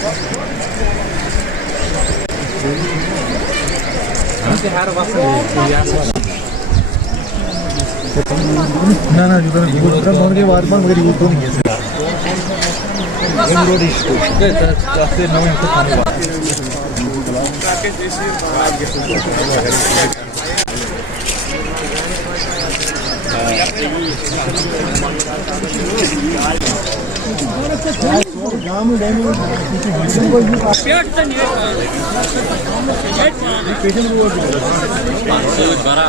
ना ना जुदा नहीं जुदा फोन के बाद मगर यूज तो नहीं है रोड इसको जाते नवे को खाने वाला गांव में पेट तो नहीं पेशेंट को बड़ा